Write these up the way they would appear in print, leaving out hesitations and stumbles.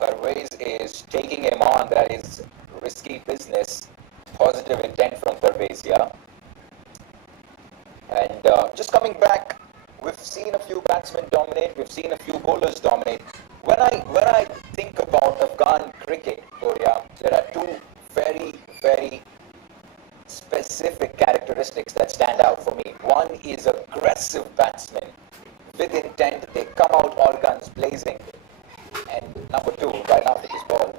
Parvez is taking him on. That is risky business. Positive intent from Parvez, yeah. And just coming back, we've seen a few batsmen dominate. We've seen a few bowlers dominate. When I think about Afghan cricket, Korea, there are two very, very specific characteristics that stand out for me. One is aggressive batsmen with intent. They come out all guns blazing. And number two, right after this ball.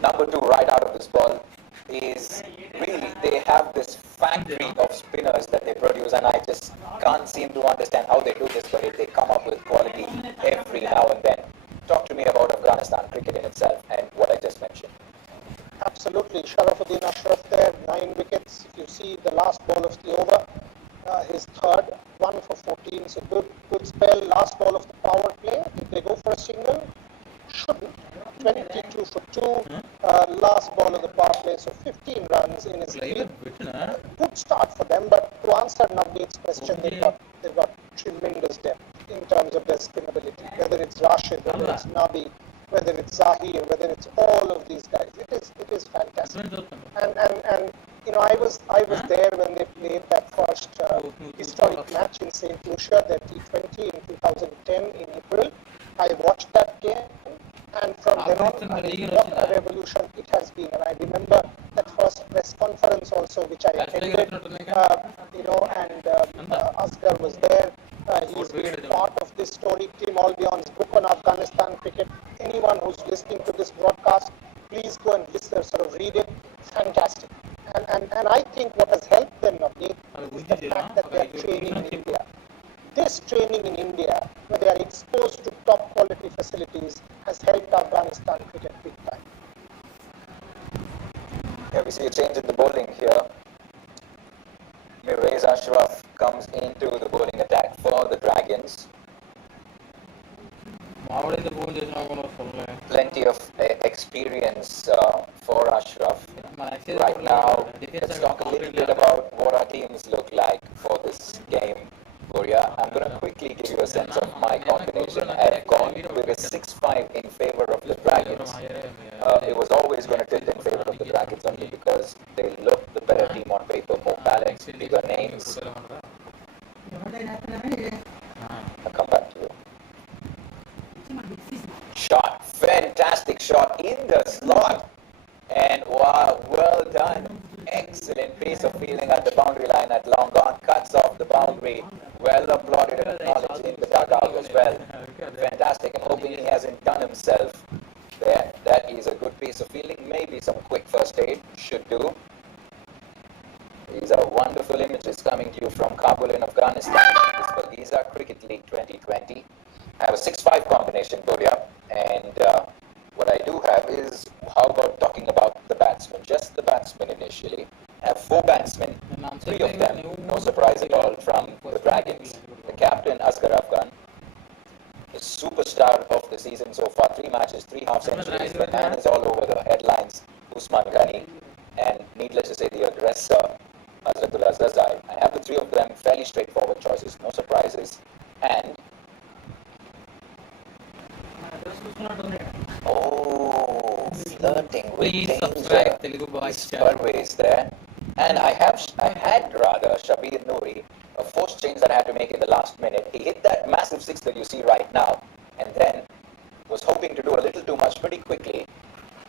Number two, right out of this ball, is really they have this factory of spinners that they produce, and I just can't seem to understand how they do this, but they come up with quality every now and then. Talk to me about Afghanistan cricket in itself and what I just mentioned. Absolutely. Sharafuddin Ashraf there, 9 wickets. If you see the last ball of the over, his third, 1 for 14, so good spell. Last ball of the power play, did they go for a single? Shouldn't. 22 for 2, last ball of the power play, so 15 runs in his lead. Good start for them, but to answer Navneet's question, they've got tremendous depth in terms of their spin ability, whether it's Rashid, whether it's Nabi, whether it's Zahir, whether it's all of these guys. It is fantastic. And you know, I was there when they played that first historic match in St. Lucia, their T20 in 2010 in April. I watched that game, and from then on, what a revolution it has been. And I remember that first press conference also, which I attended, you know, and Asghar was there. He's been part of this story. Tim Albion's book on Afghanistan cricket. Anyone who's listening to this broadcast, please go and sort of read it. Fantastic. And I think what has helped them, Navneet, is the fact that they are training in India. This training in India, where they are exposed to top quality facilities, has helped Afghanistan cricket big time. Yeah, we see a change in the bowling here. Mirwais Ashraf comes into the bowling attack for the Dragons. Plenty of experience for Ashraf. Right now, let's talk a little bit about what our teams look like for this game. Korea, I'm going to quickly give you a sense of my combination. I've gone with a 6-5 in favor of the Dragons. It was always going to tilt in favor of the Dragons only because they look the better team on paper, more balanced, bigger names. I'll come back to you. Shot, fantastic shot in the slot. And wow, well done. Excellent piece of fielding at the boundary line at long gone. Cuts off the boundary. Well applauded and acknowledged in the dugout as well. Fantastic. I'm hoping he hasn't done himself there. That is a good piece of fielding. Maybe some quick first aid should do. These are wonderful images coming to you from Kabul in Afghanistan. This Baghiza Cricket League 2020. I have a 6-5 combination, Korea. And what I do have is, how about talking about the batsmen, just the batsmen initially. I have 4 batsmen, 3 of them, no surprise at all, from the Dragons. The captain, Asghar Afghan, the superstar of the season so far, 3 matches, 3 half centuries. The man is all over the headlines, Usman Ghani, and needless to say, the aggressor, Hazratullah Zazai. I have the 3 of them, fairly straightforward choices, no surprises. And oh, flirting with danger. Parvez there. And I had rather Shabir Noori, a forced change that I had to make in the last minute. He hit that massive 6 that you see right now, and then was hoping to do a little too much pretty quickly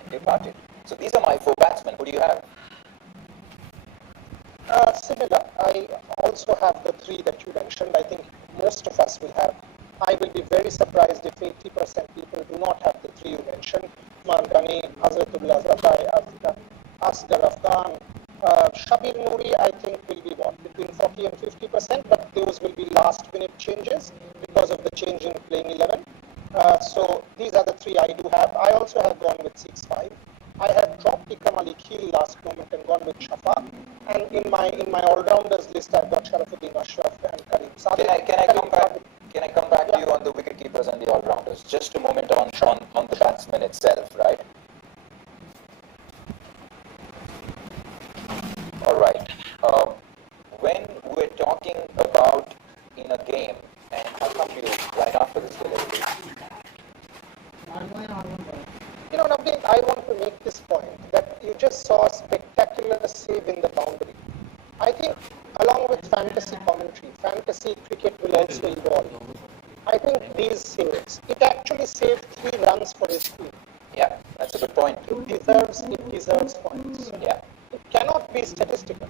and departed. So these are my 4 batsmen. Who do you have? Similar. I also have the 3 that you mentioned. I think most of us will have. I will be very surprised if 80% people do not have the 3 you mentioned. Usman Ghani, Hazratullah Zazai, Asghar Afghan. Shabir Noori, I think, will be between 40 and 50%, but those will be last-minute changes because of the change in playing 11. So these are the 3 I do have. I also have gone with 6-5. I had dropped Ikram Ali Khil last moment and gone with Shafa. And in my all-rounders list, I've got Sharafuddin Ashraf and Karim Sadiq. Can I come back to you on the wicket keepers and the all-rounders? Just a moment on the batsman itself, right? All right. When we're talking about in a game, and I'll come to you right after this delivery, I want to make this point that you just saw a spectacular save in the boundary. I think along with fantasy commentary, fantasy cricket will also evolve. I think these saves, it actually saved 3 runs for his team. Yeah, that's a good point. It deserves points. Yeah. It cannot be statistical.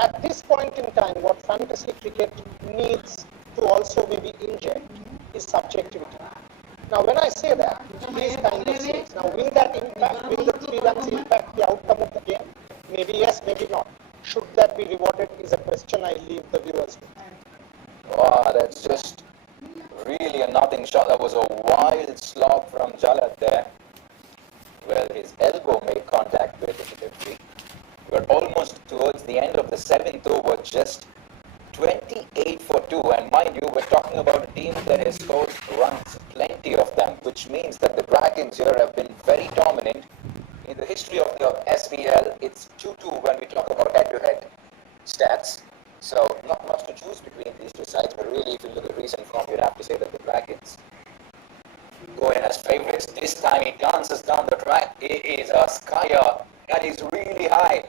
At this point in time, what fantasy cricket needs to also maybe inject is subjectivity. Now, when I say that, these kind of saves, now will that impact, will the 3 runs impact the outcome of the game? Maybe yes, maybe not. Should that be rewarded is a question I leave the viewers with. Wow, that's just really a nothing shot. That was a wild slog from Jalat there. Well, his elbow made contact with the tree. We're almost towards the end of the 7th over, just 28 for 2. And mind you, we're talking about a team that has scored runs, plenty of them, which means that the Dragons here have been very dominant. In the history of the SVL, it's 2-2 when we talk about head-to-head stats. So not much to choose between these two sides, but really if you look at recent form, you'd have to say that the Dragons go in as favorites. This time he dances down the track. It is a skyer that is really high.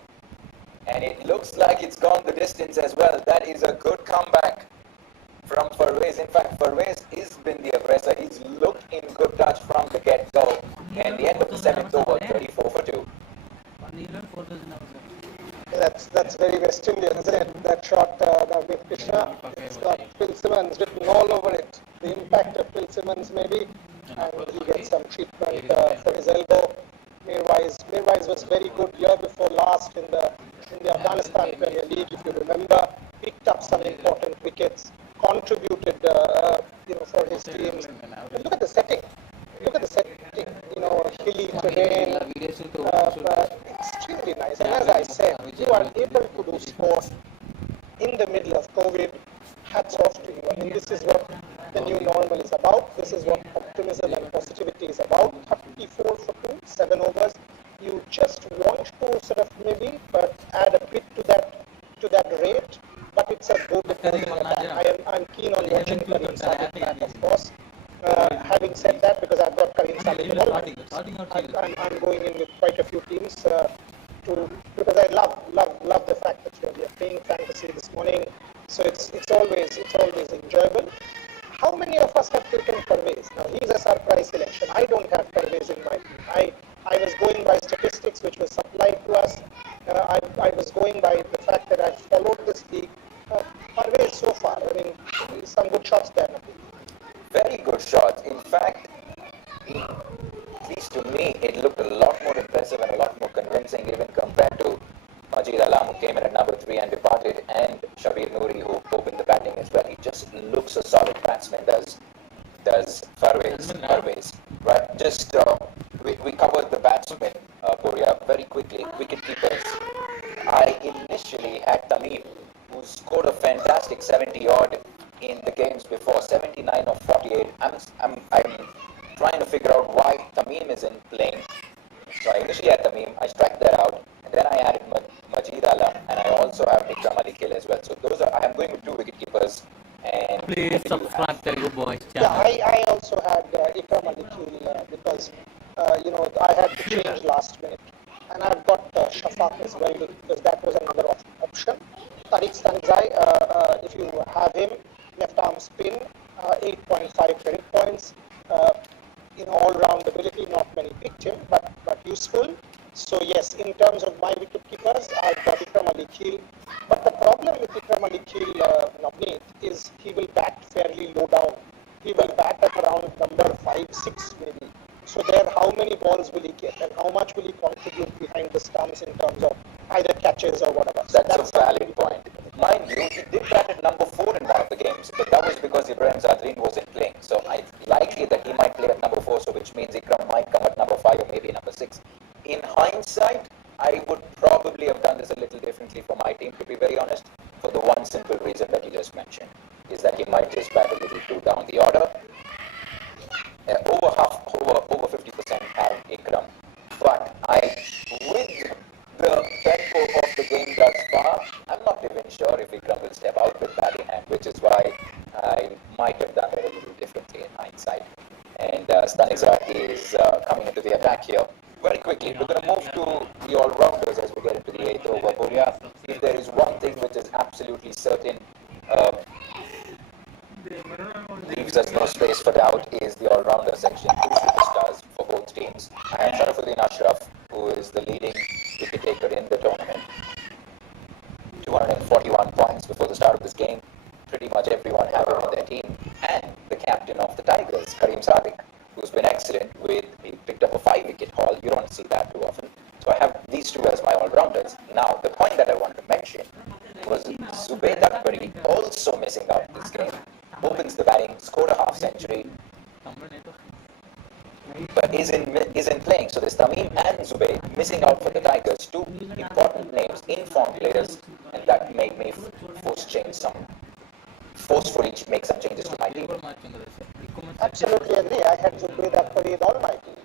And it looks like it's gone the distance as well. That is a good comeback from Farwez. In fact, Farwez has been the aggressor. He's looked in good touch from the get-go. And the end of the 7th over, 34 for 2. That's very West Indian, isn't it? That shot, that big Krishna, it's got Phil Simmons written all over it. The impact of Phil Simmons maybe, and he gets some treatment for his elbow. Mirwais was very good year before last in the Afghanistan Premier League, if you remember. Picked up some important wickets, contributed, for his teams. And look at the setting. Hilly terrain, extremely nice. And as I said, you are able to do sport in the middle of COVID. Hats off to you. I mean, this is what the new normal is about. This is what optimism and positivity is about. 34 for 2, 7 overs. You just want to sort of maybe add a bit to that rate, but it's a good. I'm keen on watching Karim Sadiq back, of course. Having said that, because I've got Karim Sadiq, I'm going in with quite a few teams because I love the fact that we are playing fantasy this morning. So it's always enjoyable. How many of us have taken Parvez? Now he's a surprise selection. I don't have Parvez in my team. I was going by statistics which was supplied to us. I was going by the fact that I followed this league. Parvez so far, I mean, some good shots there. Very good shots. In fact, at least to me, it looked a lot more impressive and a lot more convincing even compared to Majid Alam, who came in at number 3 and departed, and Shabir Noori, who opened the batting as well. He just looks a solid batsman, does Farwez. Right, just we covered the batsmen, Korea, very quickly. Wicket keepers. I initially had Tamim, who scored a fantastic 70-odd in the games before, 79 or 48. I'm trying to figure out why Tamim isn't playing. So I initially had Tamim, I struck that out, and then I added Majid Alam, and I also have Ikram Ali Gill as well. So I'm going with 2 wicket keepers. And please subscribe to Boys channel. Yeah, I also had Ikram Ali Gill because I had to change last minute, and I've got Shafaq as well because that was another option. Tariq Stanzai, if you have him, left arm spin, 8.5 credit points. All-round ability, not many picked him, but useful. So yes, in terms of my wicket keepers, I've got Ikram Ali Gill. But the problem with Ikram Ali Gill, Navneet, is he will bat fairly low down. He will bat at around number 5, 6 maybe. So there, how many balls will he get, and how much will he contribute behind the stumps in terms of either catches or whatever? So that's a valid point. Mind you, he did bat at number 4 in one of the games, but that was because Ibrahim Zadreen wasn't playing. So it's likely that he might play at number 4, so which means Ikram might come at number 5 or maybe number 6. In hindsight, I would probably have done this a little differently for my team, to be very honest, for the one simple reason that you just mentioned, is that he might just bat a little too down the order. Over 50% have Ikram. But with the tempo of the game thus far, I'm not even sure if Ikram will step out with bat in hand, which is why I might have done it a little differently in hindsight. And Staniza is coming into the attack here. Very quickly, we're going to move to the all-rounders as we get into the eighth over. Burya, if there is one thing which is absolutely certain, uh, leaves us no space for doubt, is the all-rounder section. Two superstars for both teams. I have Sharafuddin Ashraf, who is the leading wicket taker in the tournament. 241 points before the start of this game. Pretty much everyone have him in their team. And the captain of the Tigers, Karim Sadiq, who's been excellent he picked up a 5-wicket haul. You don't see that too often. So I have these two as my all-rounders. Now, the point that I want to mention was Zubayd Akbari also missing out this game. Opens the batting, scored a half-century, but isn't playing. So there's Tamim and Zubayd missing out for the Tigers. Two important names, informed players, and that made me forcefully make some changes to my team. Absolutely agree. I had Zubayd Akbari in all my teams.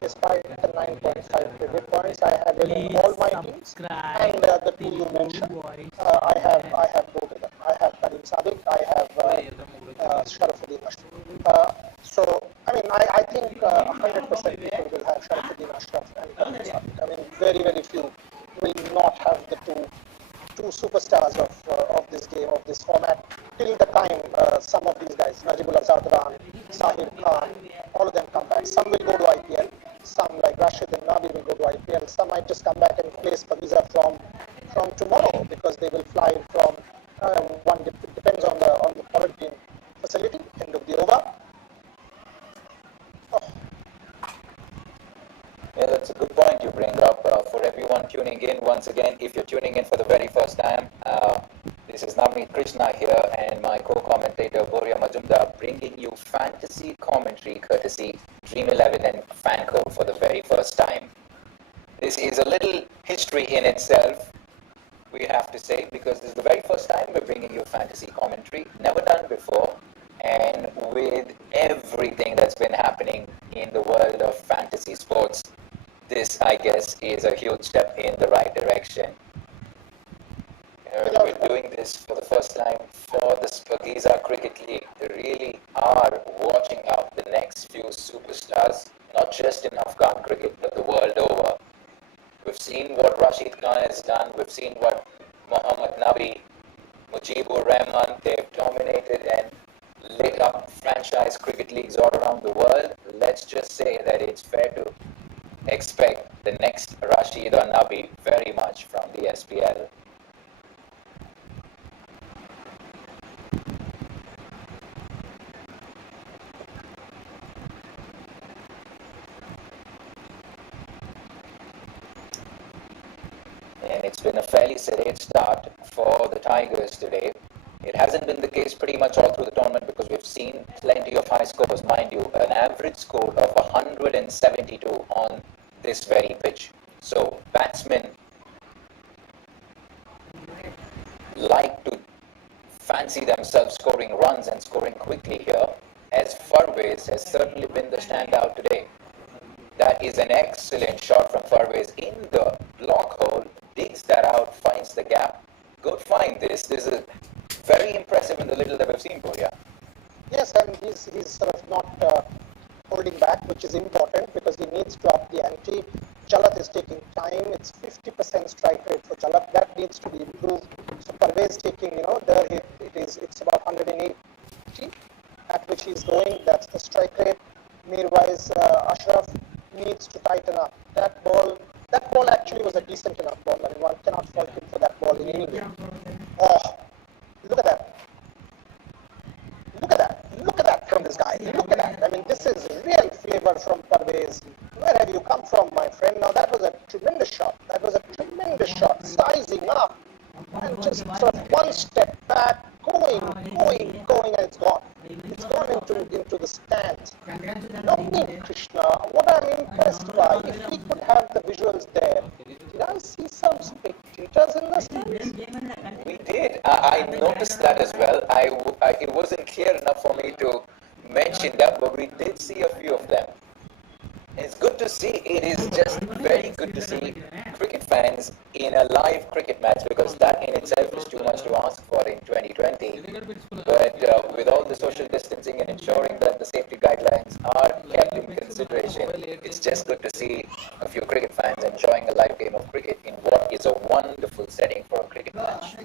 Despite the 9.5 cricket points, I had him in all my teams. And the two you mentioned, I have both of them. I have Karim Sadiq, I have Sharafuddin Ashraf. So, I mean, I think 100% people will have Sharafuddin Ashraf and Karim Sadiq. I mean, very, very few will not have the two superstars of this game, of this format, till the time some of these guys, Najibullah Zadran, Sahir Khan, all of them come back. Some will go to IPL, some like Rashid and Nabi will go to IPL, some might just come back and place Pavisa from tomorrow because they will fly from depends on the quarantine facility, end of the over. Oh. Yeah, that's a good point you bring up. For everyone tuning in, once again, if you're tuning in for the very first time, this is Navneet Krishna here and my co-commentator Boria Majumdar bringing you fantasy commentary courtesy Dream 11 and Fanco for the very first time. This is a little history in itself, we have to say, because this is the very first time we're bringing you fantasy commentary, never done before, and with everything that's been happening in the world of fantasy sports, this, I guess, is a huge step in the right direction. We're doing this for the first time for the Spagiza Cricket League. They really are watching out the next few superstars, not just in Afghan cricket, but the world over. We've seen what Rashid Khan has done. We've seen what Mohammad Nabi, Mujibur Rahman, they've dominated and lit up franchise cricket leagues all around the world. Let's just say that it's fair to expect the next Rashid or Nabi very much from the SPL. And it's been a fairly sedate start for the Tigers today. It hasn't been the case pretty much all through the tournament because we've seen plenty of high scores. Mind you, an average score of 172 on this very pitch. So batsmen like to fancy themselves scoring runs and scoring quickly here, as Farways has certainly been the standout today. That is an excellent shot from Farways in the block hole, digs that out, finds the gap. Go find this. This is very impressive in the little that we've seen, Boria. Yes, and he's sort of not holding back, which is important because he needs to up the ante. Jalat is taking time. It's 50% strike rate for Jalat. That needs to be improved. So Parvez taking, it's about 180 at which he's going. That's the strike rate. Meanwhile, Ashraf needs to tighten up. That ball actually was a decent enough ball. I mean, one cannot fault him for that ball in any way. Oh, look at that. Look at that from this guy. Look at that. I mean, this is real flavor from Parvez. Where have you come from, my friend? Now, that was a tremendous shot. Sizing up. And just sort of one step back, going, and it's gone. It's gone into the stands. Navneet Krishna, what I'm impressed by, if we could have the visuals there, did I see some spectators in the stands? We did. I noticed that as well. It wasn't clear enough for me to mention that, but we did see a few of them. It's good to see. It is just very good to see cricket fans in a live cricket match, because that in itself is too much to ask for in 2020. But with all the social distancing and ensuring that the safety guidelines are kept in consideration, it's just good to see a few cricket fans enjoying a live game of cricket in what is a wonderful setting for a cricket match.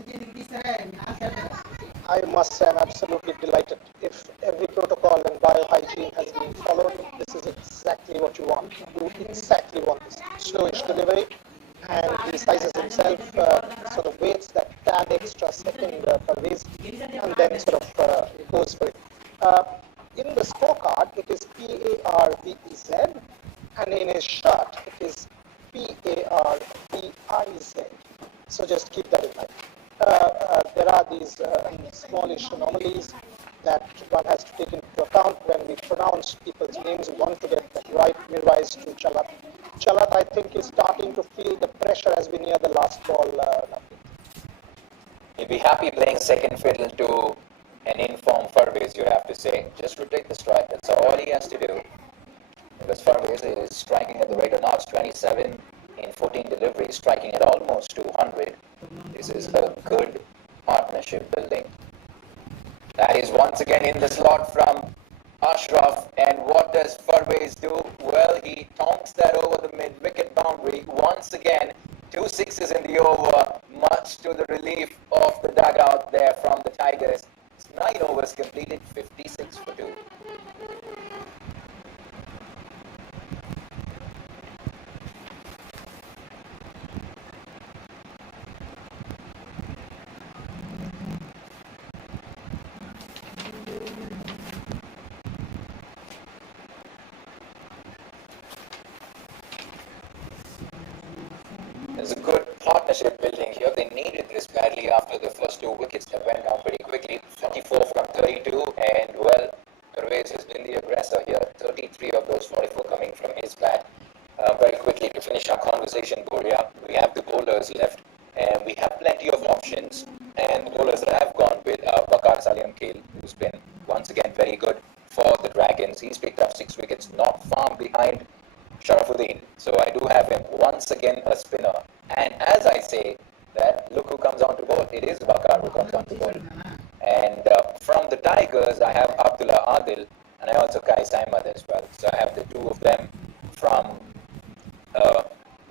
I must say I'm absolutely delighted. If every protocol and biohygiene has been followed, this is exactly what you want. You exactly want this slowish delivery, and he sizes himself, sort of waits that tad extra second per race, and then sort of goes for it. In the scorecard, it is PARVEZ, and in his shirt, it is PARVIZ. So just keep that in mind. There are these smallish anomalies that one has to take into account when we pronounce people's names. We want to get that right. Mirwais to Chalat. Chalat, I think, is starting to feel the pressure as we near the last ball. He'll be happy playing second fiddle to an informed Furways, you have to say. Just rotate the strike, that's all he has to do. Because Furways is striking at the rate of knots 27 in 14 deliveries, striking at almost 200. This is a good partnership building. That is once again in the slot from Ashraf. And what does Furways do? Well, he tonks that over the mid-wicket boundary. Once again, 2 sixes in the over, much to the relief of the dugout there from the Tigers. 9 overs completed, 56 for 2. There's a good partnership building here. They needed this badly after the first 2 wickets that went down pretty quickly. 44 from 32, and well, Pervez has been the aggressor here. 33 of those 44 coming from his bat. Very quickly to finish our conversation, Boria, we have the bowlers left, and we have plenty of options. And the bowlers that I've gone with are Bakar Salim Kale, who's been once again very good for the Dragons. He's picked up 6 wickets, not far behind Sharafuddin. So I do have him once again a spinner. And as I say that, look who comes on to board. It is Bakar who comes on to board. And from the Tigers, I have Abdullah Adil, and I also Qais Ahmad as well. So I have the 2 of them from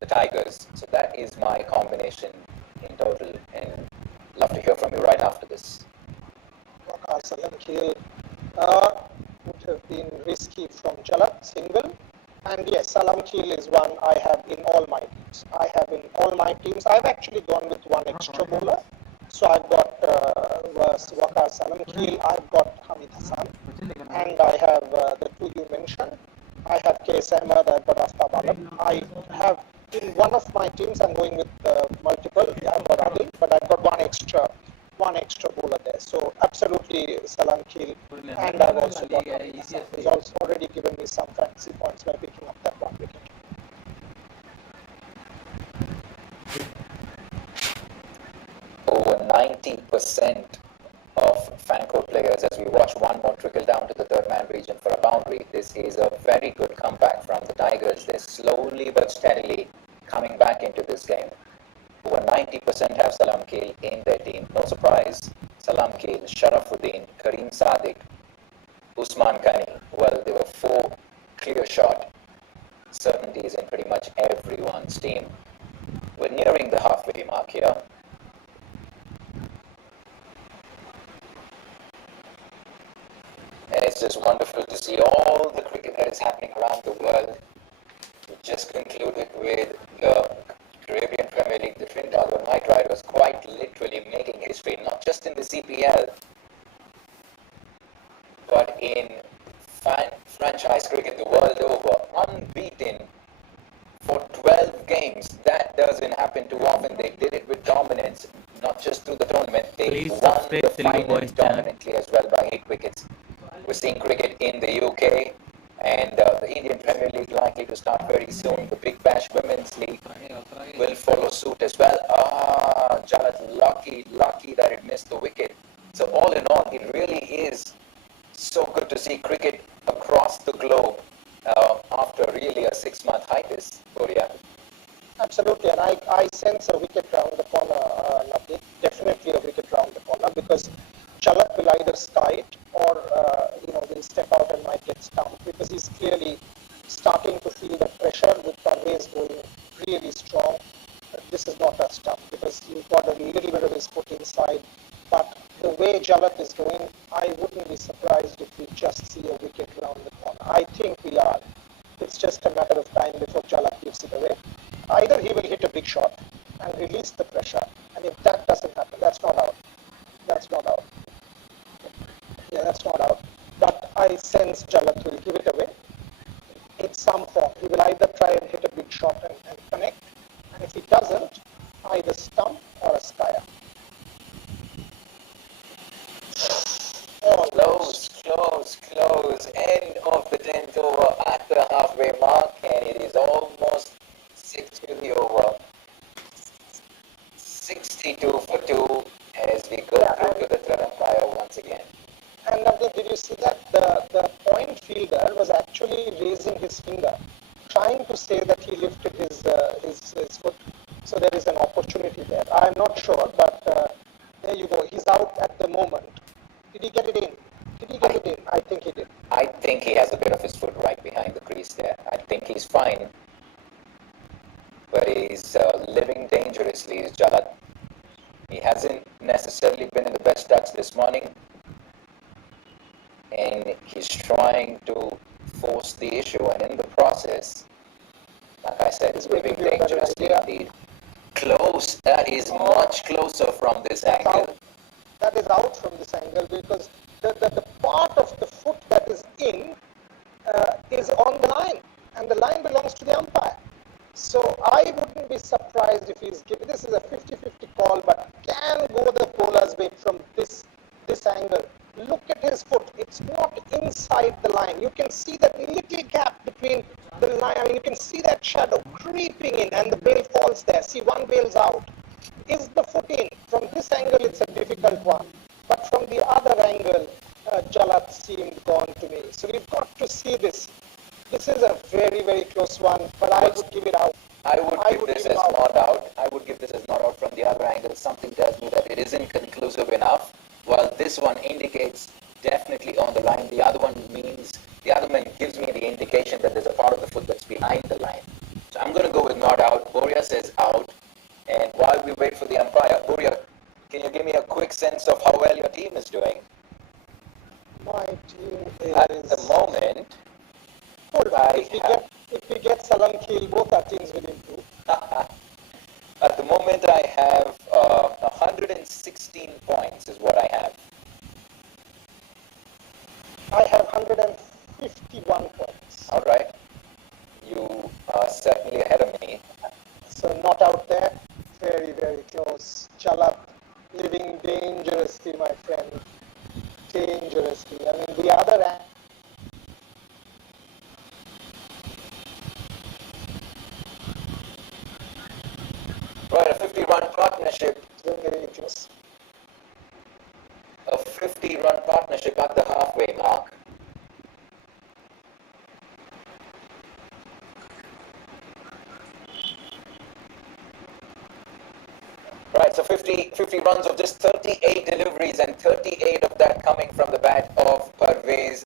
the Tigers. So that is my combination in total. And love to hear from you right after this. Bakar Salam Kale would have been risky from Chalat, single. And yes, Salam Keel is one I have in all my teams. I've actually gone with 1 extra bowler. So I've got Wakar Salam Keel, I've got Hamid Hassan, and I have the 2 you mentioned. I have Qais Ahmad, I've got Aftab Alam. I have in one of my teams, I'm going with multiple. I've got Adil, but I've got one extra bowler there. So absolutely Salam Keel, and I've also got Hamid Hassan, who's also already given me some fantasy points by picking up that 1 wicket. Over 90% of Fanco players, as we watch one more trickle down to the third man region for a boundary. This is a very good comeback from the Tigers. They're slowly but steadily coming back into this game. Over 90% have Salam Kale in their team. No surprise, Salam Kale, Sharafuddin, Kareem Sadiq, Usman Ghani. Well, there were 4 clear shot certainties in pretty much everyone's team. We're nearing the halfway mark here. And it's just wonderful to see all the cricket that is happening around the world. We just concluded with the Caribbean Premier League. The Trinidad Knight Riders quite literally making history, not just in the CPL, but in franchise cricket the world over. Unbeaten for 12 games. That doesn't happen too often. They did it with dominance, not just through the tournament. They won the finals dominantly as well by 8 wickets. We're seeing cricket in the UK, and the Indian Premier League likely to start very soon. The Big Bash Women's League will follow suit as well. Jalat, lucky that it missed the wicket. So all in all, it really is so good to see cricket across the globe after really a 6-month hiatus, Boria. Absolutely. absolutely. And I sense a wicket round the corner, Navdeep. Definitely a wicket round the corner because Chalat will either sky it or will step out and might get stumped because he's clearly starting to feel the pressure with Parvez going really strong. This is not a stump because you've got a little bit of his foot inside. But the way Chalat is going, I wouldn't be surprised if we just see a wicket round the corner. I think we are. It's just a matter of time before Chalat gives it away. Either he will hit a big shot and release the pressure, and if that doesn't happen, that's not out. That's not out. Yeah, that's not out. But I sense Chalat will give it away in some form. He will either try and hit a big shot and connect, and if he doesn't, either stump or a skyer. Close. End of the 10th over at the halfway mark, and it is almost 6 to the over. 62 for 2 as we go through to the third umpire once again. And Navdeep, did you see that the point fielder was actually raising his finger, trying to say that he lifted his foot. So there is an opportunity there. I'm not sure, but there you go. He's out at the moment. Did he get it in? I think he did. I think he has a bit of his foot right behind the crease there. I think he's fine. But he's living dangerously, is Jalat. He hasn't necessarily been in the best touch this morning. And he's trying to force the issue. And in the process, like I said, he's living dangerously indeed. Close. That is much closer from this angle. That is out from this angle because the part of the foot that is in is on the line, and the line belongs to the umpire. So I wouldn't be surprised if he's given. This is a 50-50 call, but can go the bowler's way from this angle. Look at his foot. It's not inside the line. You can see that little gap between the line. I mean, you can see that shadow creeping in, and the bail falls there. See, one bail's out. Is the foot in? From this angle, it's a difficult one. But from the other angle, Jalat seemed gone to me. So we've got to see this. This is a very, very close one, but I would give it out. I would give this as not out. I would give this as not out from the other angle. Something tells me that it isn't conclusive enough. While this one indicates definitely on the line, the other one gives me the indication that there's a part of the foot that's behind the line. So I'm going to go with not out. Boria says out. And while we wait for the umpire, Boria, can you give me a quick sense of how well your team is doing? My team is... At the moment, if we get Salankil, both our teams will improve. At the moment, I have 116 points is what I have. I have 151 points. All right. You are certainly ahead of me. So not out there. Very, very close. Chalat living dangerously, my friend. Dangerously. I mean, the other end. Right, a 50-run partnership. Don't get any close. A 50-run partnership at the halfway mark. Right, so 50 runs of just 38 deliveries, and 38 of that coming from the bat of Parvez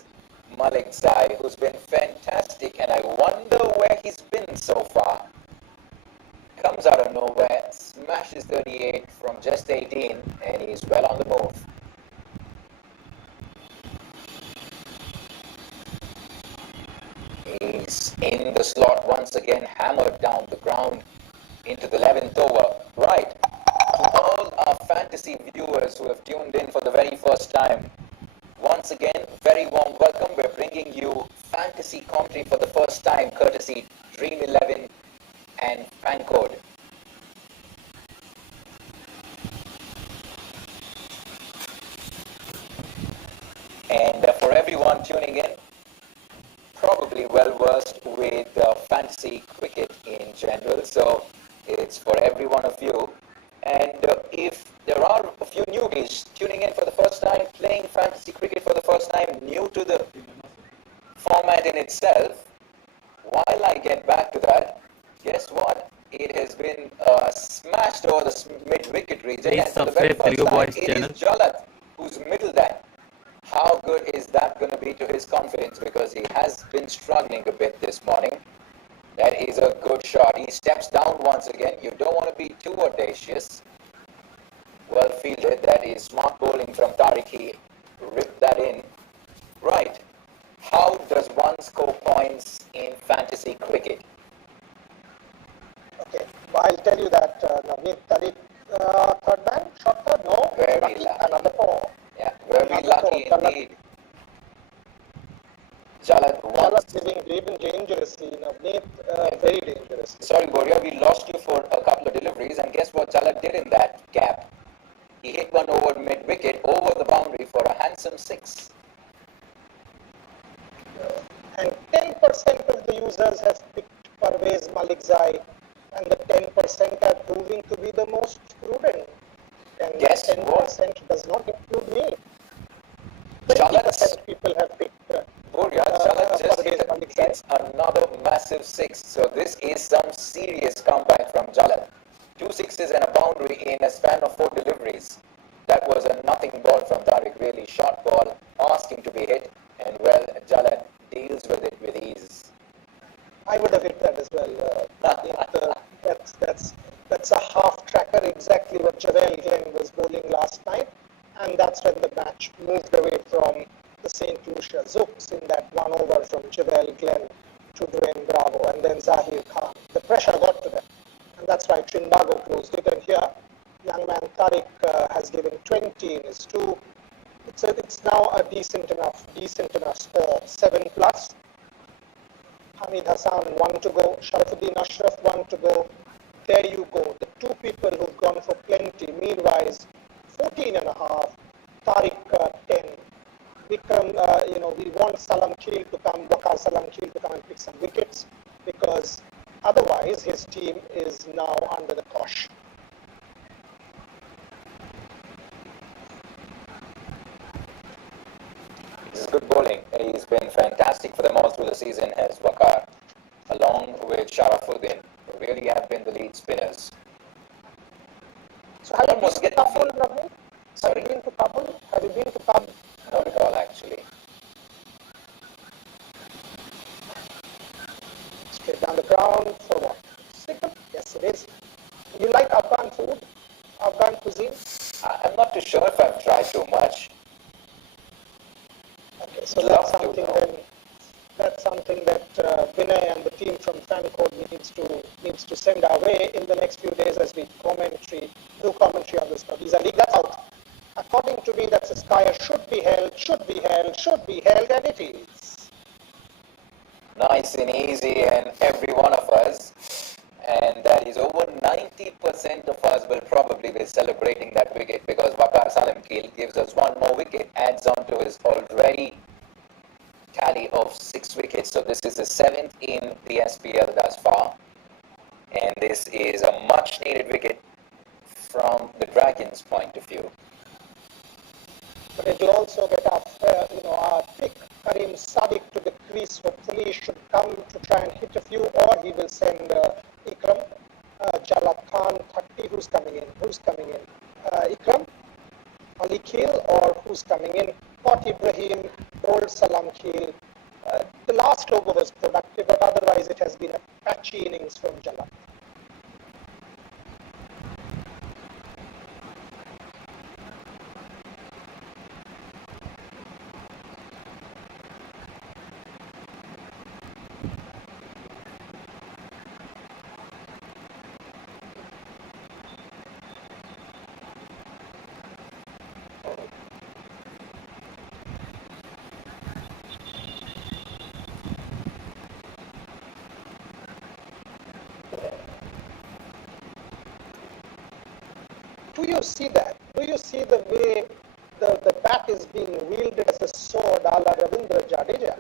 Malikzai, who's been fantastic, and I wonder where he's been so far. Comes out of nowhere, smashes 38 from just 18, and he's well on the move. He's in the slot once again, hammered down the ground into the 11th over. Right, to all our fantasy viewers who have tuned in for the very first time, once again, very warm welcome. We're bringing you fantasy commentary for the first time, courtesy Dream 11 and Fan Code. And for everyone tuning in, probably well versed with fantasy cricket in general, so it's for every one of you. And if there are a few newbies tuning in for the first time, playing fantasy cricket for the first time, new to the format in itself, while I get back to that, guess what? it has been smashed over the mid-wicket region. Please And for the very subscribe first Telugu time, Boys it is channel. Jalat who's middled that. How good is that going to be to his confidence? Because he has been struggling a bit this morning. That is a good shot. He steps down once again. You don't want to be too audacious. Well fielded. That is smart bowling from Tariq. He ripped that in. Right. How does one score points in fantasy cricket? Okay, I'll tell you that Navneet Tariq, third man, shot third, no, Very lucky, lucky. another four. Yeah, very Another lucky four. indeed. Jalat once. Jalat living even dangerously, Navneet, very dangerously. Sorry, Boria, we lost you for a couple of deliveries, and guess what Jalat did in that gap? He hit one over mid-wicket, over the boundary for a handsome six. And 10% of the users have picked Parvez Malikzai, and the 10% are proving to be the most prudent. And Guess 10% what? does not include me. Jalat's 20% people have picked Boria, Jalat just Parvez Malikzai. hits another massive six. So this is some serious comeback from Jalat. 2 sixes and a boundary in a span of 4 deliveries. That was a nothing ball from Tariq, really short ball, asking to be hit, and well, Jalat deals with it with ease. I would have hit that as well. That's a half tracker, exactly what Javel Glenn was bowling last night, and that's when the match moved away from the St. Lucia Zooks in that one over from Javel Glenn to Dwayne Bravo and then Zahir Khan. The pressure got to them, and that's why Trinbago closed it. And here, young man Tariq has given 20 in his two. It's now a decent enough score, 7 plus. Hamid Hassan, 1 to go. Sharafuddin Ashraf, 1 to go. There you go. The two people who've gone for plenty. Meanwhile, 14 and a half. Tariq, 10. Vikram, we want Salam Khil to come, Waqar Salam Khil to come and pick some wickets, because otherwise his team is now under the cosh. This is good bowling. He's been fantastic for them all through the season as Waqar, along with Sharafuddin, who really have been the lead spinners. So have Almost you been get to the Kabul, feel. Navneet? Sorry? Have you been to Kabul? Have you been to Kabul? Not at all, actually. Straight down the ground for what? Sikkim? Yes, it is. You like Afghan food? Afghan cuisine? I'm not too sure if I've tried too much. Okay, so Love that's to, something though. then. That's something that Vinay and the team from FanCode needs to send our way in the next few days as we do commentary on this Visa League. That's out. According to me, that's a Skyer should be held, and it is. Nice and easy, and every one of us, and that is over 90% of us will probably be celebrating that wicket, because Waqar Salam Khil gives us one more wicket, adds on to his already tally of 6 wickets. So this is the 7th in the SPL thus far, and this is a much needed wicket from the Dragons' point of view. But it will also get our pick Karim Sadiq to the crease. Hopefully, he should come to try and hit a few, or he will send Ikram, Jalat Khan, 30. Who's coming in? Ikram, Ali Khil, or who's coming in? Pot Ibrahim, Old Salam Khil. The last over was productive, but otherwise it has been a patchy innings from Jalat. Do you see that? Do you see the way the bat is being wielded as a sword a la Ravindra Jadeja?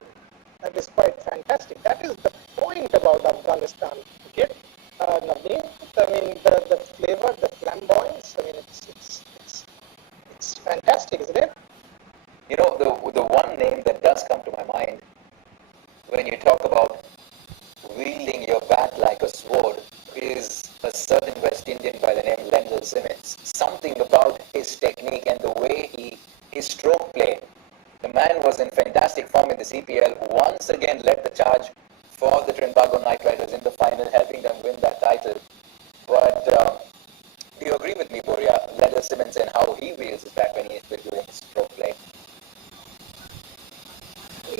That is quite fantastic. That is the point about Afghanistan cricket. Navneet, I mean, the flavor, the flamboyance, I mean, it's fantastic, isn't it? You know, the one name that does come to my mind when you talk about wielding your bat like a sword is Little Simmons. Something about his technique and the way his stroke play. The man was in fantastic form in the CPL. Once again led the charge for the Trinbago Knight Riders in the final, helping them win that title. But do you agree with me, Boria? Little Simmons and how he wheels his back when he is doing his stroke play.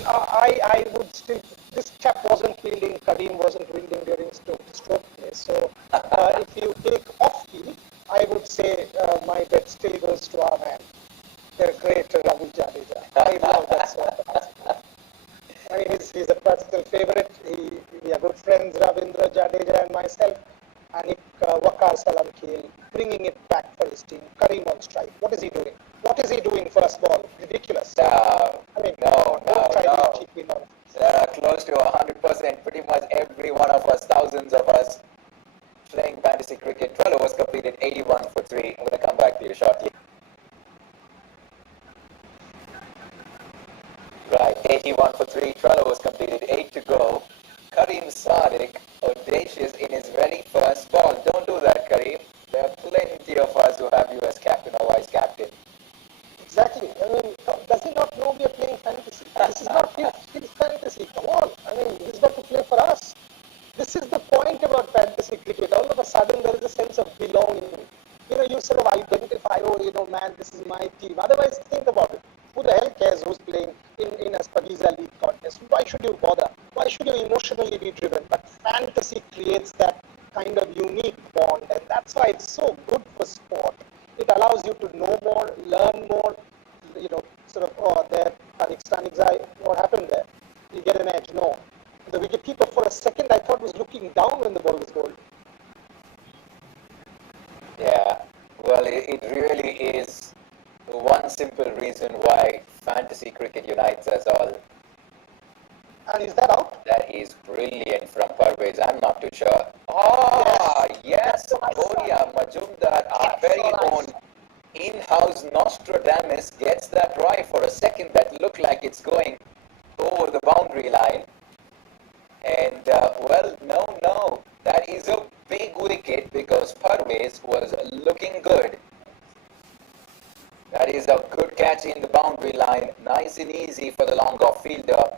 I would still, this chap wasn't wielding, Karim wasn't wielding during stroke play. So if you take off field, I would say my bet still goes to our man, the great Ravi Jadeja. I love that sort of batsman. I mean, he's a personal favorite. We are good friends, Ravindra Jadeja and myself. And Waqar Salamkheil bringing it back for his team. Karim on strike. What is he doing? What is he doing first ball? Ridiculous. No, I mean, no. Cheaply, no. Close to 100%. Pretty much every one of us, thousands of us, playing fantasy cricket. 12 overs completed, 81 for 3. I'm going to come back to you shortly. Right, 81 for 3. 12 overs completed, 8 to go. Karim Sadiq, audacious in his very first ball. Don't do that, Karim. There are plenty of us who have you as captain or vice captain. Exactly. I mean, does he not know we are playing fantasy? This is not his fantasy. Come on. I mean, he's got to play for us. This is the point about fantasy cricket. All of a sudden, there is a sense of belonging. You know, you sort of identify, oh, man, this is my team. Otherwise, think about it. Who the hell cares who's playing in a Spadiza League contest? Why should you bother? Why should you emotionally be driven? But fantasy creates that kind of unique bond, and that's why it's so good for sport. It allows you to know more, learn more, sort of, there, Tariq Stanixai, what happened there? You get an edge. No. The wicketkeeper, for a second, I thought was looking down when the ball was bowled. Yeah, well, it really is one simple reason why fantasy cricket unites us all. And is that out? That is brilliant from Parvez. I'm not too sure. Oh, yes, Boria Majumdar, our very own in-house Nostradamus, gets that right. For a second, that looked like it's going over the boundary line. And, well, no, that is a big wicket because Parvez was looking good. That is a good catch in the boundary line. Nice and easy for the long off fielder.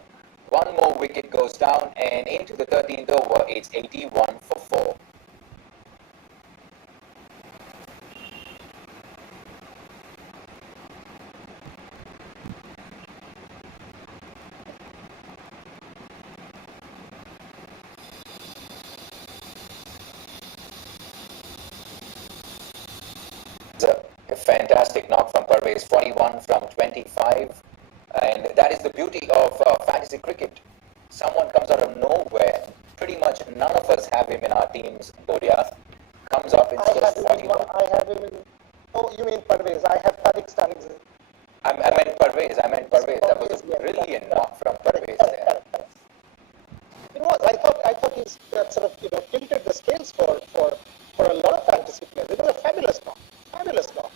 One more wicket goes down, and into the 13th over, it's 81 for 4. A fantastic knock from Parvez, 41 from 25. And that is the beauty of fantasy cricket. Someone comes out of nowhere. Pretty much none of us have him in our teams, Bodia. Comes up instead of 41. I have him in... Oh, you mean Parvez. I have Tariq Stanixai. I meant Parvez. That was a brilliant knock from Parvez there. It was. I thought he's sort of, tilted the scales for a lot of fantasy players. It was a fabulous knock.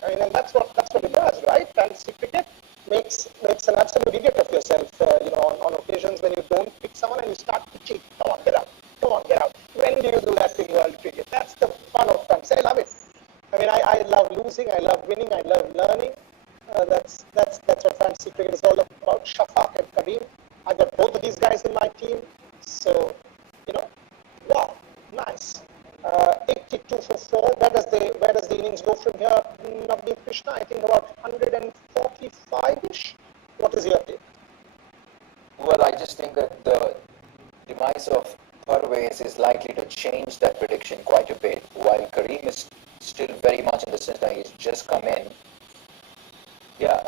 I mean, and that's what it does, right? Fantasy cricket makes an absolute idiot of yourself, on occasions when you don't pick someone and you start pitching. Come on, get out. When do you do that in world cricket? That's the fun of fantasy. I love it. I mean, I love losing, I love winning, I love learning. That's what fantasy cricket is all about. Shafaq and Karim. I got both of these guys in my team. So, wow, nice. 82 for 4. Where does the innings go from here? Navdeep Krishna, I think about 145-ish. What is your take? Well, I just think that the demise of Parvez is likely to change that prediction quite a bit. While Karim is still very much in the center, he's just come in. Yeah,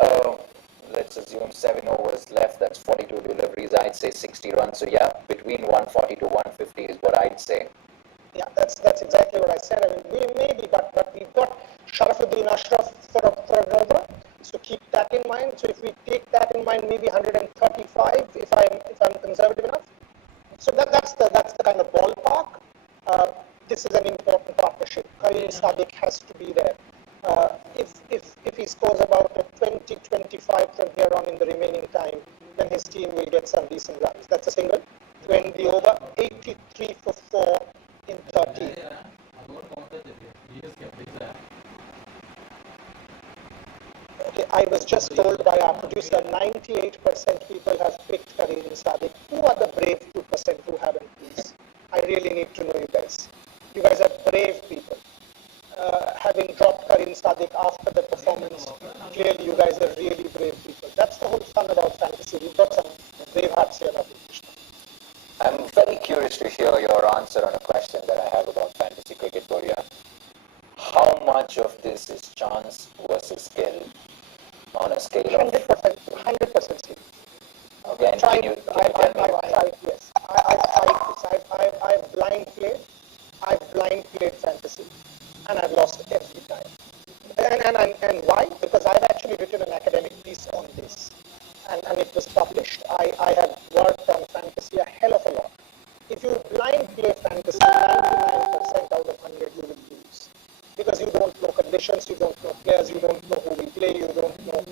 let's assume 7 overs left. That's 42 deliveries. I'd say 60 runs. So yeah, between 140 to 150 is what I'd say. Yeah, that's exactly what I said. I mean, we maybe, but we've got Sharafuddin Ashraf for an over. So keep that in mind. So if we take that in mind, maybe 135 if I'm conservative enough. So that's the kind of ballpark. This is an important partnership. Karim Sadiq has to be there. If he scores about a 20-25 from here on in the remaining time, then his team will get some decent runs. That's a single. 20 over, 83 for 4 in 30. I was just told by our producer, 98% people have picked Kareem Sadiq. Who are the brave 2% who haven't, please? I really need to know you guys. You guys are brave people. Having dropped Kareem Sadiq after the performance, clearly you guys are really brave people. That's the whole fun about fantasy. We've got some brave hearts here, Krishna. I'm very curious to hear your answer on a question that I have about fantasy cricket, Boria. How much of this is chance versus skill on a scale of 100% skill. Okay, and can you tell me why? Tried, yes. I've tried this. I've blind played fantasy, and I've lost every time. And why? Because I've actually written an academic piece on this, and it was published. I have worked on fantasy a hell of a lot. If you blind play fantasy, 99% out of 100 you will lose. Because you don't know conditions, you don't know players, you don't know who will play, you don't know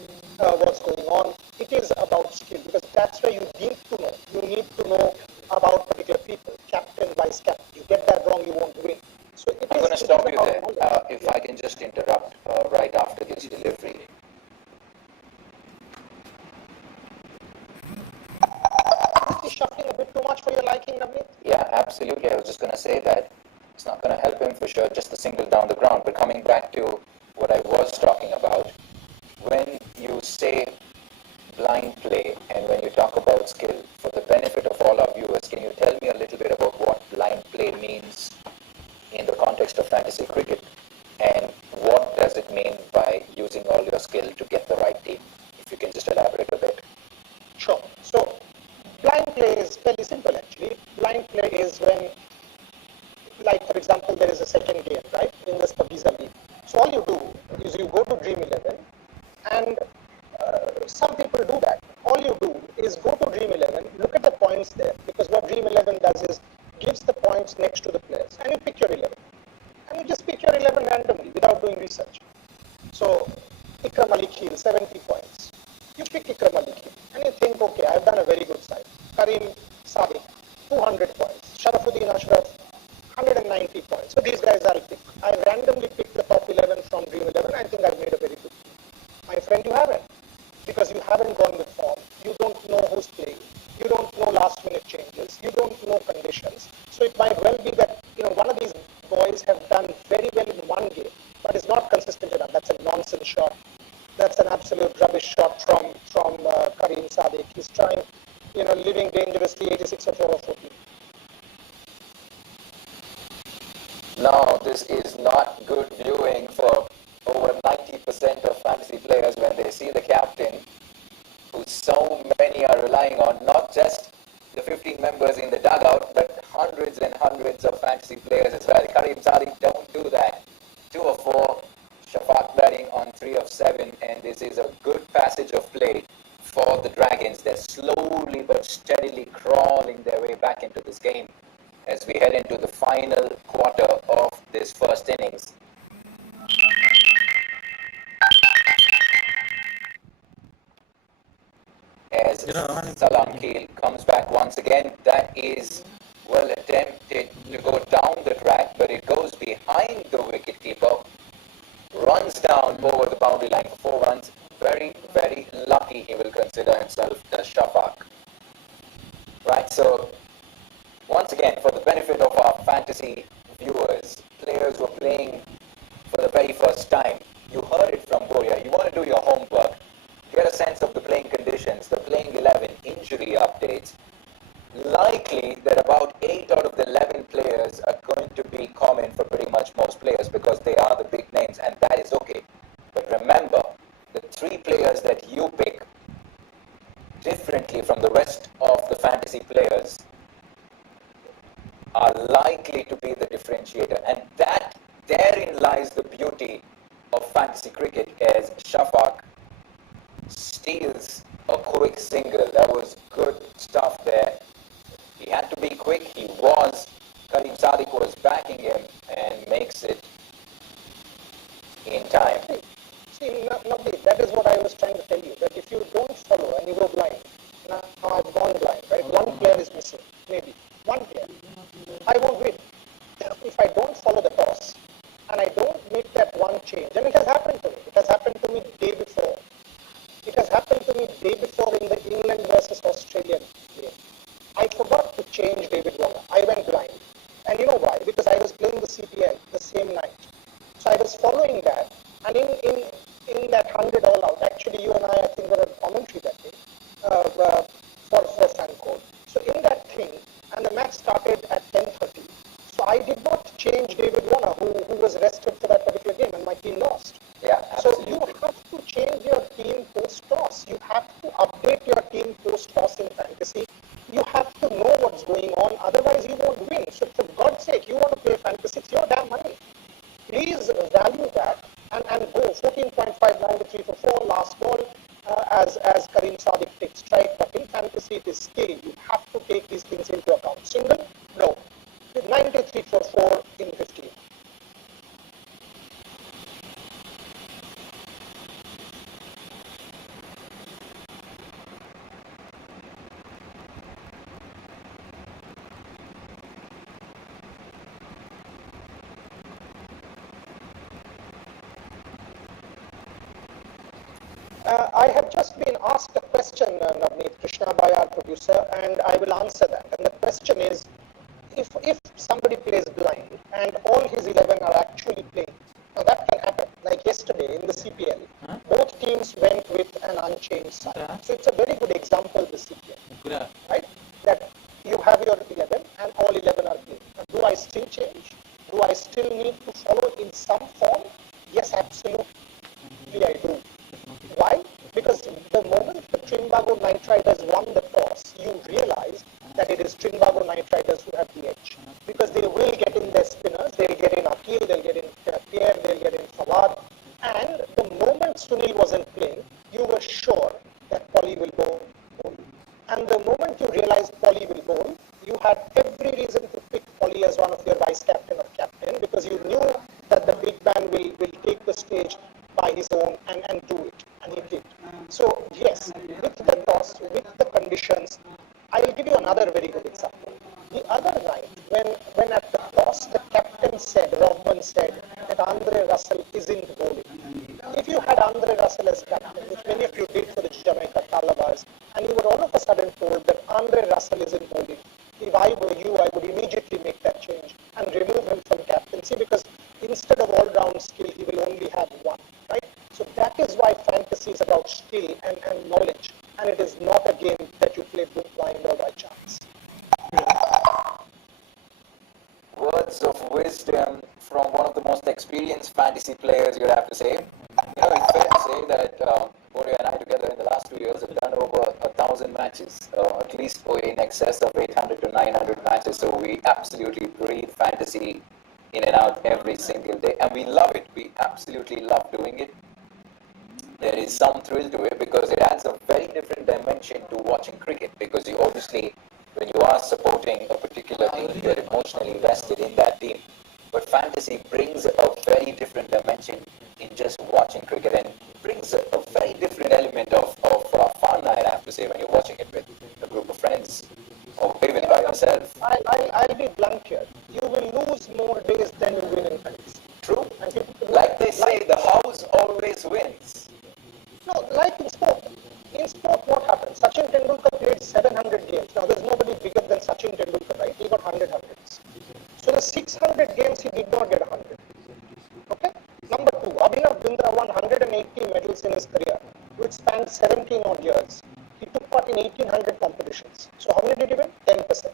what's going on. It is about skill, because that's where you need to know. You need to know about particular people, captain, vice captain. You get that wrong, you won't win. So I'm going to stop you there. If I can just interrupt right after this delivery. Is he shuffling a bit too much for your liking, Navneet? Yeah, absolutely. I was just going to say that. It's not going to help him for sure, just a single down the ground. But coming back to what I was talking about, when you say blind play and when you talk about skill, for the benefit of all our viewers, can you tell me a little bit about what blind play means in the context of fantasy cricket? And what does it mean by using all your skill to get the right team? If you can just elaborate a bit. Sure. So, blind play is fairly simple actually. Blind play is when, like for example, there is a second game, right, in the Visa League. So all you do is you go to Dream 11, and some people do that. All you do is go to Dream 11, look at the points there, because what Dream 11 does is gives the points next to the players, and you pick your 11. And you just pick your 11 randomly without doing research. So, Ikram Ali Kheel, 70 points. You pick Ikram Ali Kheel, and you think, okay, I've done a very good side. Kareem Sadiq, 200 points. Sharafuddin Ashraf, 190 points. So these guys I'll pick. I randomly picked the top 11 from Dream 11. I think I've made a very good team. My friend, you haven't. Because you haven't gone with form. You don't know who's playing. You don't know last minute changes. You don't know conditions. So it might well be that, one of these boys have done very well in one game, but is not consistent enough. That's a nonsense shot. That's an absolute rubbish shot from Kareem Sadiq. He's trying, living dangerously, 86 or 4 or 14. No, this is not good viewing for over 90% of fantasy players when they see the captain, who so many are relying on, not just the 15 members in the dugout, but hundreds and hundreds of fantasy players as well. Kareem Sadiq, don't do that. 2 of 4, Shafaq batting on 3 of 7, and this is a good passage of play for the Dragons. They're slowly but steadily crawling their way back into this game as we head into the final quarter of this first innings. As Salam Keel comes back once again, that is well attempted to go down the track, but it goes behind the wicketkeeper, runs down over the boundary line for 4 runs. Very, very lucky he will consider himself, the Shafaq. Right, so once again, for the benefit of our fantasy viewers, players who are playing for the very first time, you heard it from Boria. You want to do your homework, get a sense of the playing conditions, the playing 11, injury updates. Likely that about 8 out of the 11 players are going to be common for pretty much most players because they are the big names, and that is okay. But remember, the 3 players that you pick differently from the rest of the fantasy players are likely to be the differentiator, and that therein lies the beauty of fantasy cricket, as Shafaq steals a quick single. That was good stuff there. He had to be quick. He was. Kareem Sadiq was backing him and makes it in time. See, that is what I was trying to tell you, that if you don't follow and you go blind, now I've gone blind, right? One player is missing, maybe. One player. I won't win. If I don't follow the toss and I don't make that one change, and it has happened to me. It has happened to me the day before. has happened to me day before in the England versus Australian game. I forgot to change David Warner. I went blind. And you know why? Because I was playing the CPL the same night. So I was following that. And in that 100 all out, actually you and I think were on commentary that day for Fancode. So in that thing, and the match started at 10:30. So I did not change David Warner, who was rested for that particular game, and my team lost. Yeah, absolutely. So you have to change your team post-toss. You have to update your team post-toss in fantasy. You have to know what's going on, otherwise you won't win. So for God's sake, you want to play fantasy, it's your damn money. Please value that and go 14.5 down to 3 for 4 last ball as Karim Sadiq takes strike. But in fantasy, it is skill. You have to take these things into account. Single? No. 93 for 4 in 15. I have just been asked a question, Navneet Krishna, by our producer, and I will answer that. And the question is, if somebody plays blind and all his 11 are actually playing, now that can happen. Like yesterday in the CPL, both teams went with an unchanged side. So it's a very good example, the CPL, right? That you have your 11 and all 11 are playing. Now, do I still change? Do I still need to follow in some form? Yes, absolutely, I do. Why? Because the moment the Trinbago Knight Riders won the toss, you realize that it is Trinbago Knight Riders who have the edge. Because they will get in their spinners, they'll get in Akil, they'll get in Pierre, they'll get in Fawad. And the moment Sunil wasn't playing, you were sure that Polly will bowl. And the moment you realized Polly will bowl, you had every reason to pick Polly as one of your vice captain or captain, because you knew that the big man will take the stage by his own and do it. And he did. So yes, with the toss, with the conditions, I will give you another very good example. The other night, when at the toss, the captain said, Robman said, that Andre Russell isn't bowling. If you had Andre Russell as captain, which many of you did for the Jamaica Talabas, and you were all of a sudden told that Andre Russell isn't bowling, if I were you, I would immediately make that change and remove him from captaincy, because instead of all-round skill, he will only have one, right? So that is why fantasy is about skill and knowledge, and it is not a game that you play blind or by chance. Words of wisdom from one of the most experienced fantasy players, you'd have to say. You know, it's fair to say that Boria and I together in the last 2 years have done over 1,000 matches, at least in excess of 800 to 900 matches. So we absolutely breathe fantasy in and out every single day, and we love it. We absolutely love doing it. There is some thrill to it because it adds a very different dimension to watching cricket, because you obviously, when you are supporting a particular team, you're emotionally invested in that team. But fantasy brings a very different dimension in just watching cricket, and brings a very different element of fun, I have to say, when you're watching it with a group of friends or even by yourself. I'll be blunt here. You will lose more days than you win in fantasy. True. Like they say, the house always wins. No, like in sport. In sport, what happens? Sachin Tendulkar played 700 games. Now, there's nobody bigger than Sachin Tendulkar, right? He got 100 hundreds. So, the 600 games, he did not get 100. Okay? Number two, Abhinav Bindra won 180 medals in his career, which spanned 17 odd years. He took part in 1800 competitions. So, how many did he win? 10%.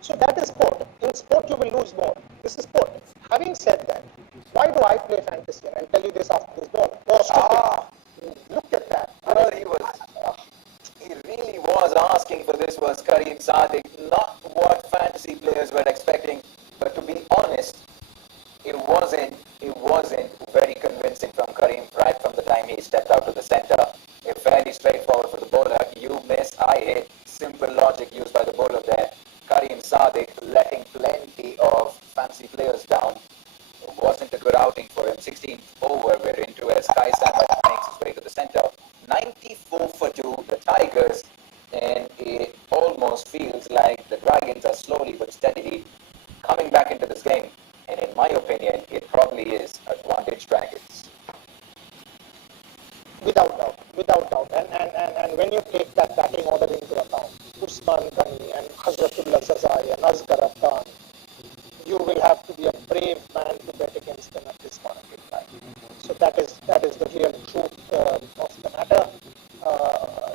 So, that is sport. In sport, you will lose more. This is sport. Having said that, why do I play fantasy? And I'll tell you this after this ball. Look at that. Well, he really was asking for this, was Karim Sadiq. Not what fantasy players were expecting, but to be honest, it wasn't very convincing from Karim right from the time he stepped out to the center. It fairly straightforward for the bowler. You miss, I hit. Simple logic used by the bowler there. Karim Sadiq letting plenty of fantasy players down. It wasn't a good outing for him. 16th over, we're into as Kai Samad makes his way to the center. 94 for 2, the Tigers, and it almost feels like the Dragons are slowly but steadily coming back into this game. And in my opinion, it probably is advantage Dragons. Without doubt. without doubt. And when you take that batting order into account, Usman Ghani and Hazratullah Zazai and Azhar Khan, you will have to be a brave man to bet against them at this point in time. So that is the real truth of the matter.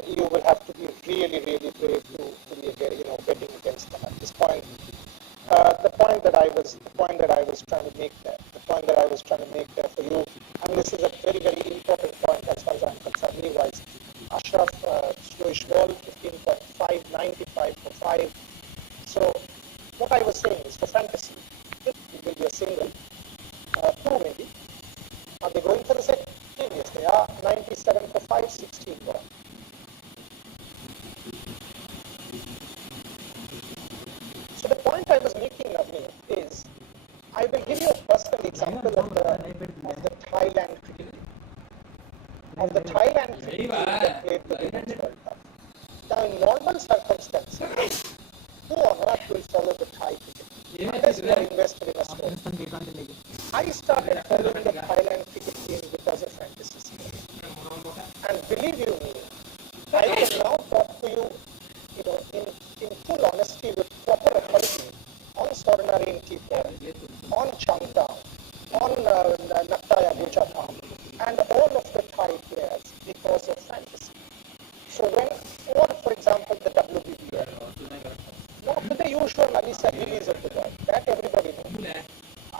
You will have to be really, really brave to be betting against them at this point. The point that I was trying to make there for you, and this is a very, very important point as far as I'm concerned. Leewise, Ashraf, slowish ball, 15.5, 95 for 5. So what I was saying is, for fantasy, it will be a single, 2 maybe. Are they going for the second? Yes, they are. 97 for 5, 16 ball. So the point I was making, Navneet, is I will give you a personal example of the Thailand cricket team. Of the Thailand cricket team that played the Women's World Cup. Now, in normal circumstances, who on earth will follow the Thai cricket team? Unless you are invested in a sport. I started following the Thailand cricket team because of fantasy sports. And believe you me, I can now talk to you, in full honesty with proper authority on Sornarine Tipo, on Changtang, on Naktaya Gujatam, and all of the Thai players because of fantasy. So or for example, the WBBL, not the usual Alisa Healy's of the world, that everybody knows.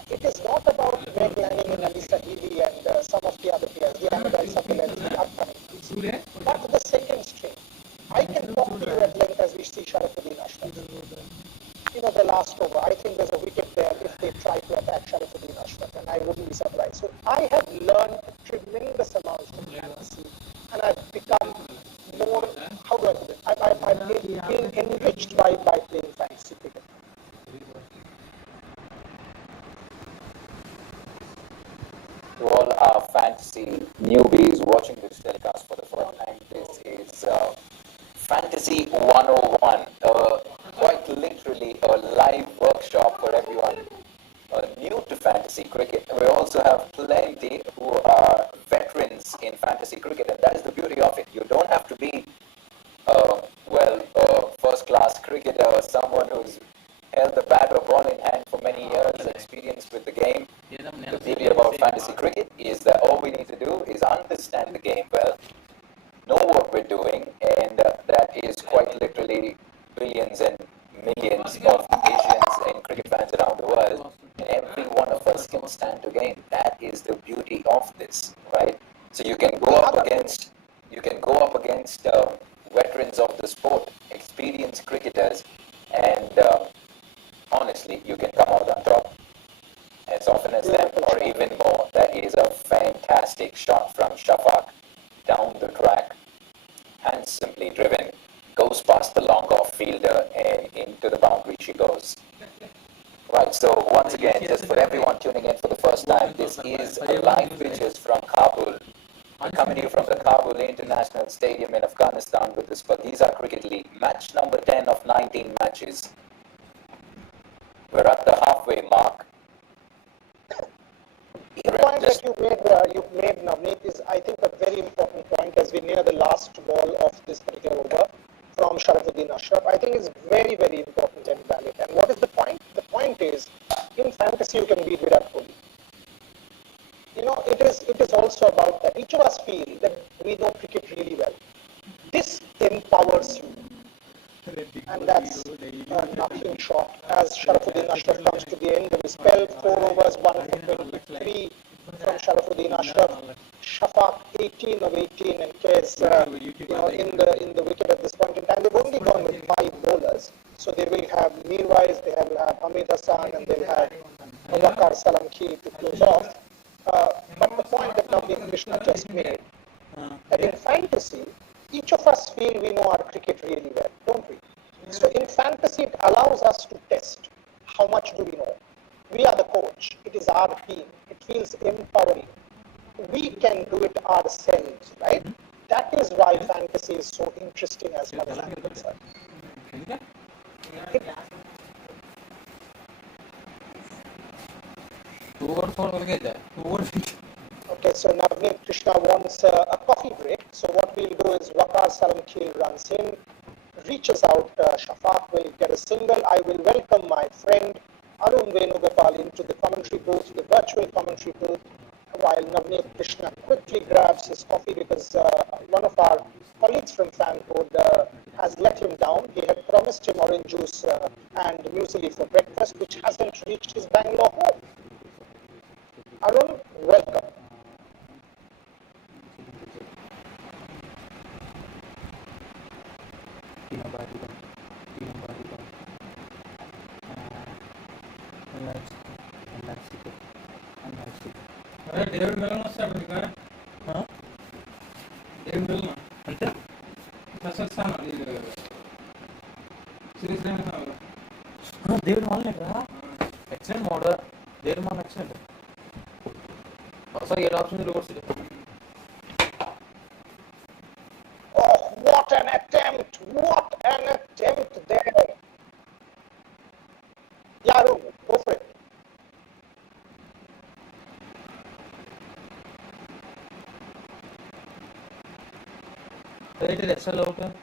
It is not about Greg Lanning and Alisa Healy and some of the other players, the Annabelle Sutherland, the upcoming players. But the second string, I can talk to you at length as we see Sharafuddin Ashraf. The last over, I think there's a wicket there if they try to attack Sharafuddin Ashraf, and I wouldn't be surprised. So I have learned tremendous amounts from fantasy, and I've become more, how do I put it, I've been enriched by playing fantasy cricket. To all our fantasy newbies watching this telecast for the first time, this is Fantasy 101, quite literally a live workshop for everyone new to fantasy cricket. We also have plenty who are veterans in fantasy cricket, and that is the beauty of it. You don't have to be a first-class cricketer or someone who's held the bat or ball in hand for many years, experienced with the game. The beauty about fantasy cricket is that all we need to do is understand the game well, know what we're doing, and that is quite literally billions and millions of Asians and cricket fans around the world, and every one of us can stand to gain. That is the beauty of this, right? So you can go up against veterans of the sport, experienced cricketers, and honestly, you can come out on top as often as them, or even more. That is a fantastic shot from Shafaq down the track, handsomely driven, goes past the long off fielder and into the boundary she goes. Right, so once again, just for everyone tuning in for the first time, this is live pictures from Kabul. I'm coming to you from the Kabul International Stadium in Afghanistan with the Spagiza Cricket League, match number 10 of 19 matches. We're at the halfway mark. The point that you made, Navneet, is I think a very important point as we near the last ball of this particular over from Sharafuddin Ashraf. I think is very, very important and valid. And what is the point? The point is, in fantasy you can beat Virat Kohli. It is also about that. Each of us feel that we know cricket really well. This empowers you. And that's nothing short. As Sharafuddin Ashraf comes to the end of his spell, 4 overs, 1 for 23 from Sharafuddin Ashraf. Shafaq 18 of 18 and Kez in the wicket at this point in time. They've only gone with 5 bowlers, so they will have Mirwais, they will have Hamid Hassan, and they'll have Wakar Salamkhi to close off. But the point that Navneet Krishna just made, that in fantasy, each of us feel we know our cricket really well, don't we? So in fantasy, it allows us to test how much do we know. We are the coach. It is our team. It feels empowering. We can do it ourselves, right? That is why fantasy is so interesting as far as I'm concerned. Okay, so Navneet Krishna wants a coffee break. So what we'll do is Waqar Salamkheil runs in, reaches out, Shafaq will get a single. I will welcome my friend Arun Venugopal into the commentary booth, the virtual commentary booth, while Navneet Krishna quickly grabs his coffee because one of our colleagues from fan code has let him down. He had promised him orange juice and muesli for breakfast, which hasn't reached his Bangalore home. Arun, welcome. David Milner started because David Milner. That's a son. Series name is David Milner. Excellent model. David Milner excellent. Also, ये option is lower. Oh, what an attempt! What an attempt there! Yeah, Arun, go for it. It is excellent over.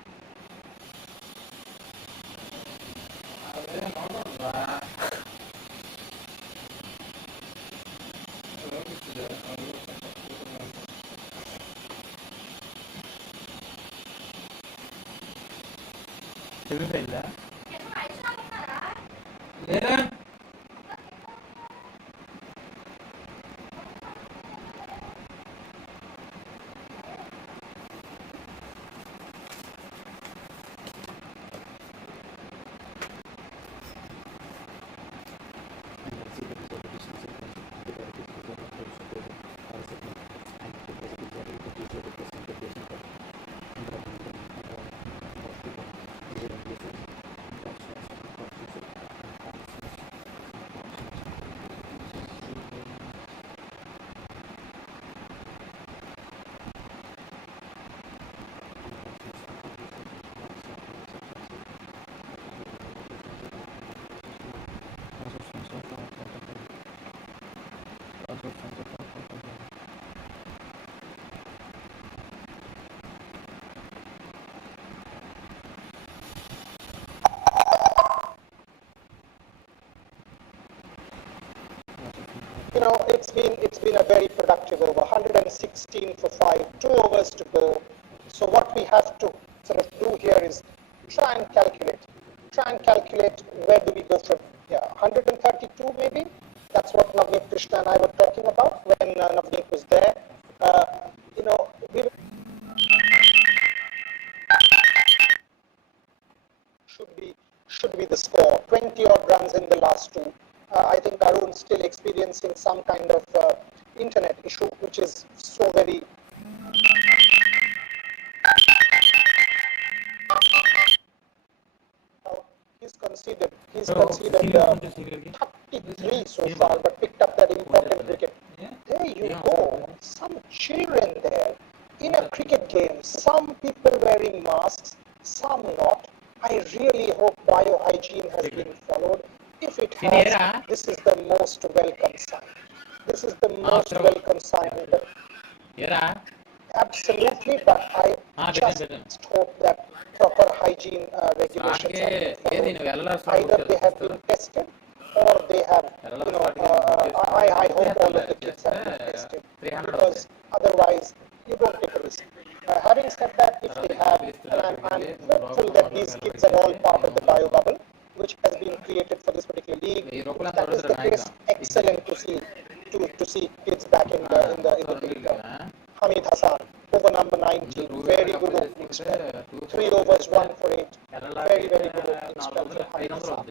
Later. You know, it's been a very productive over. 116 for 5, 2 overs to go. So what we have to sort of do here is try and calculate where do we go from here. 132 maybe. That's what Navneet Krishna and I were talking about when Navneet was there. You know, should be the score. 20 odd runs in the last two. I think Arun's still experiencing some kind of internet issue, which is so very. He's conceded 33 so far, but picked up that important wicket. There you go. Some children there. In a cricket game, some people wearing masks, some not. I really hope biohygiene has been followed. If it has, this is the most welcome sign. This is the most welcome sign. Absolutely, but I just hope that proper hygiene regulations are followed. Either they have been tested or they have, I hope all of the kids have been tested, because otherwise you don't take a risk. Having said that, if they have, and I'm hopeful that these kids are all part of the bio bubble, which has been created for this particular league. If that is the case, excellent to see kids back in the league. Hamid Hassan, over number 19, very good opening spell. 3 overs, 1 for 8. Very, very good opening spell for Hamid Hassan.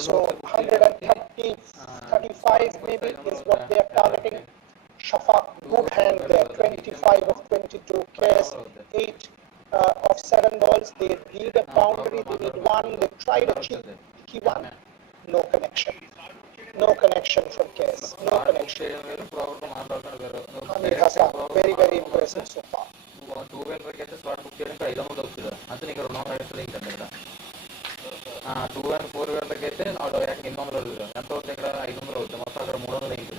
So 130, 35 maybe is what they are targeting. Shafaq, good hand there, 25 of 22, Kes, 8 of 7 balls. They need a boundary, they need one, they tried a cheeky one. No connection. No connection from Kes, no connection. Hamid Hassan, very, very impressive so far. 2 and 4 వీళ్ళకైతే 800 అవుతుంది. ఎంత అవుతుంది? ఇక్కడ 500 అవుతుంది. మొత్తం అక్కడ 300 అయింది.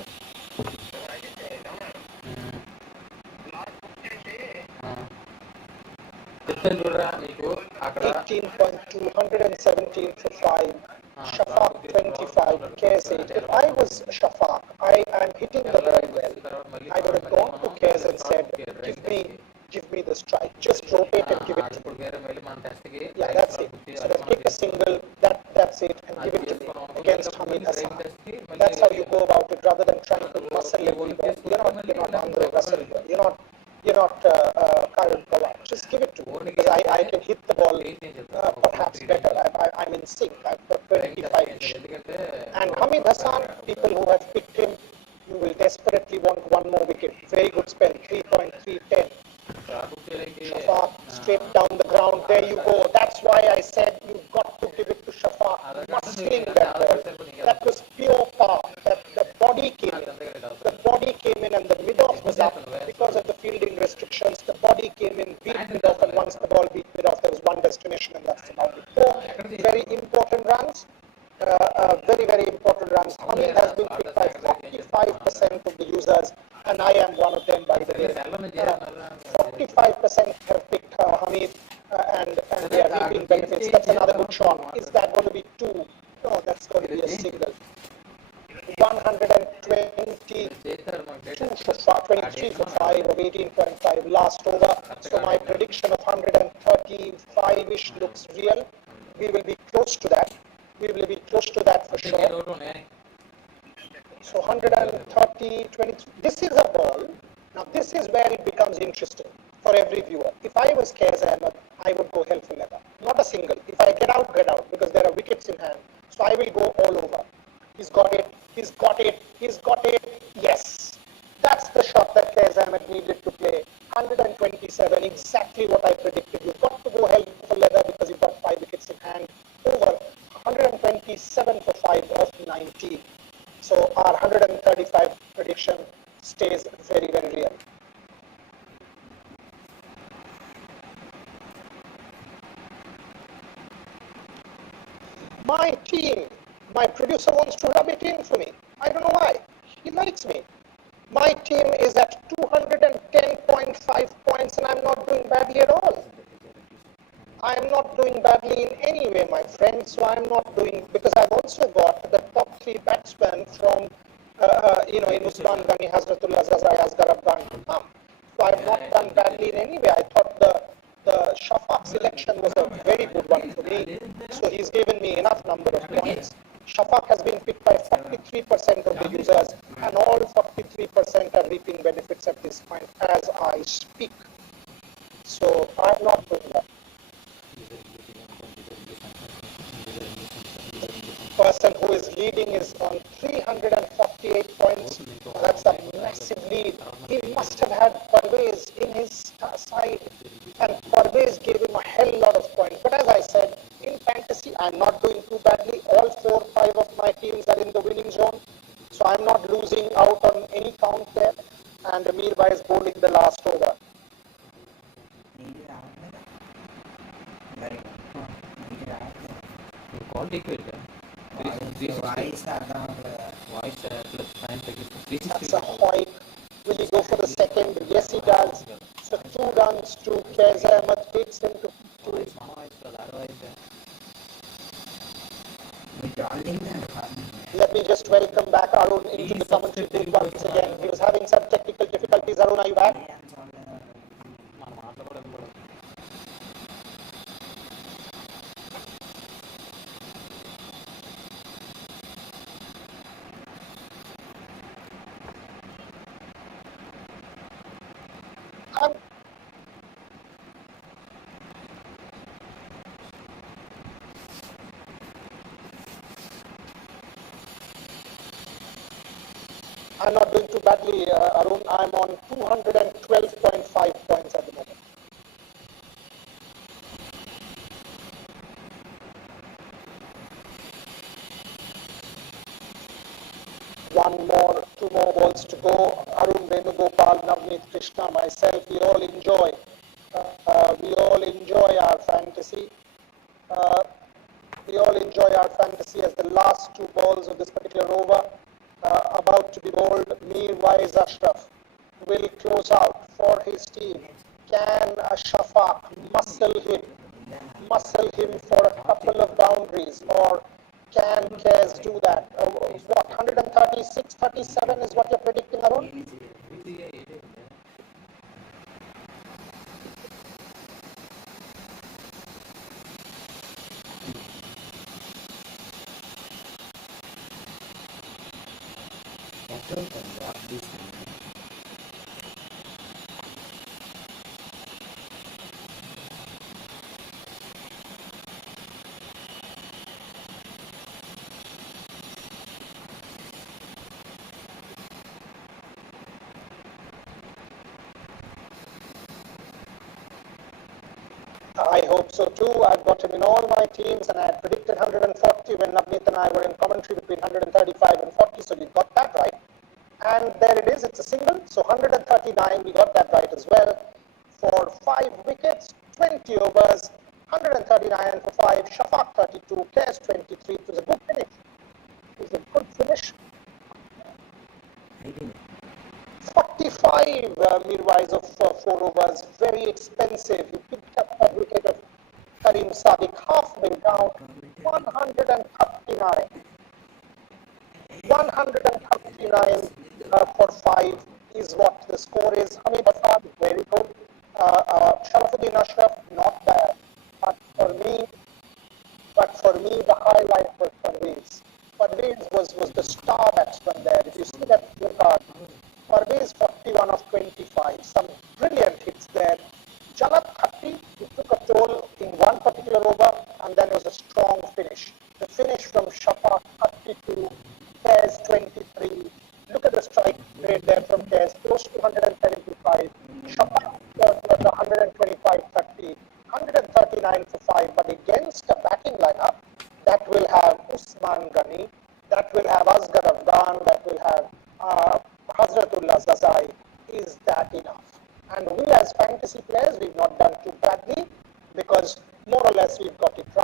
చెప్తాను చూడరా నీకు అక్కడ 18.217 for 5. Shafaq 25, Kes 8. If I was Shafaq, I am hitting the ball well. I would have gone to Kes and said, give me the strike. Just rotate and give it to me. Yeah, that's it. So take a single, that's it, and give it to me against Hamid Hassan. That's how you go about it, rather than trying to muscle every ball. You're not Andre Russell here. You're not Kyle Pawar. Just give it to me, because I can hit the ball perhaps better. I'm in sync. I've got 25-ish. And Hamid Hassan, people who have picked him, you will desperately want one more wicket. Very good spell, 3.310. Shafaq, straight down the ground. There you go. That's why I said you've got to give it to Shafaq. Muscling that ball. That was pure power. The body came in. The body came in and the mid-off was up. Because of the fielding restrictions, the body came in, beat mid-off, and once the ball beat mid-off, there was one destination, and that's the boundary. 4 very important runs. Very, very important runs. Hamid has been picked by 45% of the users, and I am one of them, by the way. 45% have picked Hamid, and they are reaping benefits. That's another good shot. Is that going to be 2? No, that's going to be a single. 122 for 23 for 5 of 18.5 last over. So my prediction of 135-ish looks real. We will be close to that. We will be close to that for sure. So 130, 23. This is a ball. Now this is where it becomes interesting for every viewer. If I was Kes Ahmed, I would go hell for leather. Not a single. If I get out, because there are wickets in hand. So I will go all over. He's got it. He's got it. He's got it. Yes. That's the shot that Kes Ahmed needed to play. 127, exactly what I predicted. You've got to go hell for leather because you've got 5 wickets in hand. Over 127 for 5 of 19. So our 135 prediction stays very, very real. My team, my producer wants to rub it in for me. I don't know why. He likes me. My team is at 210.5 points, and I'm not doing badly at all. I am not doing badly in any way, my friend. So I'm not doing, because I've also got the top 3 batsmen from, in Usman Ghani, Hazratullah Zazai, Asghar Afghan. So I've not done badly in any way. I thought the Shafaq selection was a very good one for me. So he's given me enough number of points. Shafaq has been picked by 43% of the users, and all 43% are reaping benefits at this point as I speak. So I'm not doing that. Person who is leading is on 348 points. That's a massive lead. He must have had Parvez in his side, and Parvez gave him a hell lot of points. But as I said, in fantasy, I'm not doing too badly. All 4 or 5 of my teams are in the winning zone, so I'm not losing out on any count there. And Amir Bhai is bowling the last over. That's a hoik. Will he go for the second? Yes, he does. So 2 runs to Kes Ahmed takes him to 2. Let me just welcome back Arun into the commentary booth once again. He was having some technical difficulties. Arun, are you back? I'm not doing too badly, Arun. I'm on 212.5 points at the moment. One more, 2 more balls to go. Arun, Venugopal, Navneet Krishna, myself, we all enjoy our fantasy. We all enjoy our fantasy as the last two balls of this particular over about to be bowled. Meanwhile, Ashraf will close out for his team. Can Shafaq muscle him for a couple of boundaries, or can Kez do that? What, 136, 37 is what you're predicting, Arun? I hope so too. I've got him in all my teams, and I had predicted 140 when Navneet and I were in commentary between 135 and 40, so we got that right. And there it is, it's a single, so 139, we got that right as well. For 5 wickets, 20 overs, 139 for 5, Shafaq 32, Kez 23. It was a good finish. It was a good finish. 45 meanwhile of 4 overs, very expensive. He picked up a wicket of Karim Sadiq halfway down, 139. 139 for 5 is what the score is. Hamid Afan, very good. Sharafuddin Ashraf, not bad. But for me, the highlight was Parvez. Parvez was the star batsman there. If you see that card, Parvez 41 of 25. Some brilliant hits there. Jalat 30, he took a toll in one particular over, and then it was a strong finish. The finish from Shafaq 32, Kez 23. Look at the strike rate there from Kez, close to 175. Shafaq was 125-30, 139 for 5. But against a batting lineup that will have Usman Ghani, that will have Asghar Afghan, that will have Hazratullah Zazai, is that enough? And we as fantasy players, we've not done too badly because more or less we've got it right.